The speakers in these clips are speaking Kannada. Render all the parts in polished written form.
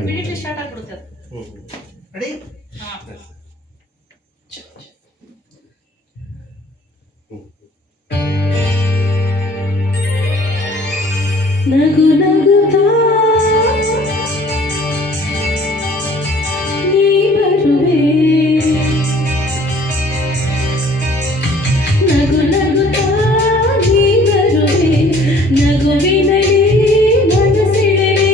ಇಮಿಡಿಯೇಟ್ಲಿ ಸ್ಟಾರ್ಟ್ ಆಗ್ಬಿಡುತ್ತೆ ಅದು. ರೆಡಿ? ನಗು ನಗುತ್ತಾ ನೀ ಬರುವೆ, ನಗು ನಗುತ್ತಾ ನೀ ಬರುವೆ, ನಗುವಿನಲ್ಲಿ ಮನಸ್ಸಿಡುವೆ,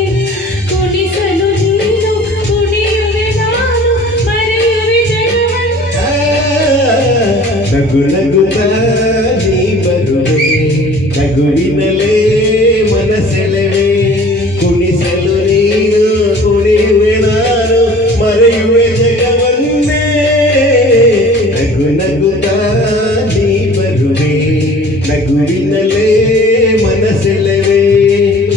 ಕುಣಿಸಲು ನೀನು ಕುಣಿಯುವೆ ನಾನು ಮರೆಯುವೆ ಜಗವನ್ನು. ನಗು ನಗುತ್ತಾ ನೀ ಬರುವೆ, ನಗುವಿನಲ್ಲೇ ಮನಸೆಳೆವೆ, ಕುಣಿಸಲು ನೀನು ಕುಣಿಯುವೆ ನಾನು ಮರೆಯುವೆ ಜಗವನ್ನೇ. ನಗು ನಗುತ್ತಾ ನೀ ಬರುವೆ, ನಗುವಿನಲ್ಲೇ ಮನಸೆಳೆವೆ.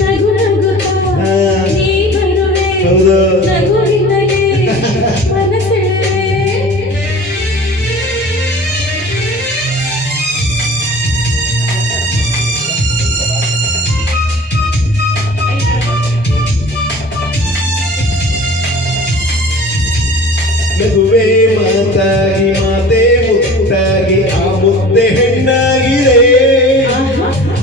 ನಗು ನಗುತ್ತಾ ನೀ ಬರುವೆ, ಹೌದು. ನಗುವಿನಲ್ಲಿ ಮನಸ್ಸಿಡುವೆ. ನಗುವೆ ಮಾತಾಗಿ ಮಾತೆ ಮುತ್ತಾಗಿ ಆ ಮುದ್ದೆ ಹೆಣ್ಣಾಗಿದೆ,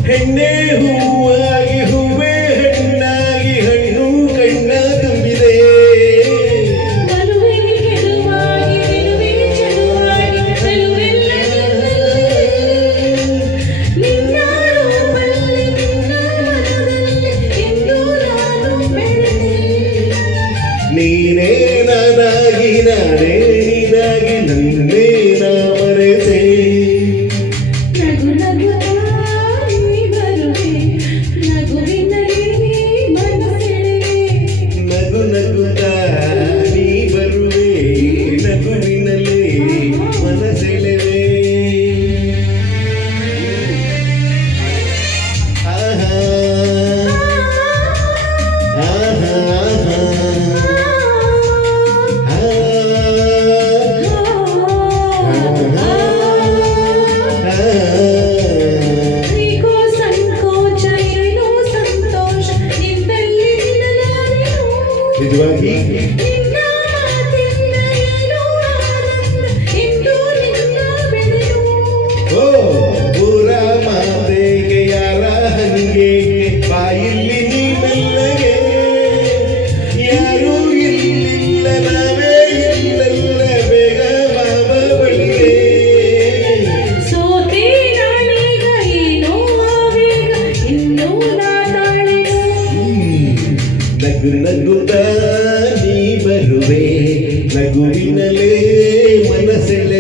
ಹೆಣ್ಣೆ ಹೂವಾಗಿ ಹೂವೇ ಹೆಣ್ಣಾಗಿ ಹಣ್ಣು ಕಣ್ಣ ತುಂಬಿದೆ. ಬರುವೆ ಗೆಲುವಾಗಿ ನಿಲುವೆ ಚೆಲುವಾಗಿ ಚೆಲುವೆಲ್ಲ ನಿನ್ನ ರೂಪಲ್ಲಿ ನಿನ್ನ ಮನದಲ್ಲಿ ಇಂದು ನಾನು ಬೆಳೆದೆ. ನೀನೇ ನಾನಾಗಿ ನಾನೇ ನೀನಾಗಿ ನನ್ನೇ ನಾ ಮರೆತೆ. ನಗು ನಗುತ್ತಾ ನೀ ಬರುವೆ, ನಗುವಿನಲ್ಲಿ ಮನಸ್ಸಿಡುವೆ. ನಗು ನಗುತ್ತಾ ನೀ ಬರುವೆ, ನಗುವಿನಲ್ಲಿ ಮನಸೆಳೆವೆ. ಆಹಾ ಆಹಾ ನೀಗೋ ಸಂಕೋಚ ಏನೋ ಸಂತೋಷ ನಿನ್ನಲ್ಲಿ ನಿಲ್ಲಲಾರೆನು. ನಿಜವಾಗಿ ನಿನ್ನ ಮಾತಿಂದ ಏನೋ ಆನಂದ ಇಂದು ನಿನ್ನ ಬೆಳೆಯು. ಓ ಪೂರ ಮಾತೆಗೆ ಯಾರ ಹಂಗೆ ಬಾಯಿಲ್ಲಿ ನೀ ಮೆಲ್ಲಗೆ, ಯಾರೂ ಇಲ್ಲಿಲ್ಲ ನಾವೇ ಇಲ್ಲಲ್ಲ ಬೇಗ ಬಾಬ ಬಳಿಗೆ. ಸೋತೆ ನಾನೀಗ ಏನೋ ಆವೇಗ ಇನ್ನೂ ನಾ ತಾಳೆನು. ನಗು ನಗುತ್ತಾ ನೀ ಬರುವೆ, ನಗುವಿನಲ್ಲೇ ಮನಸೆಳೆ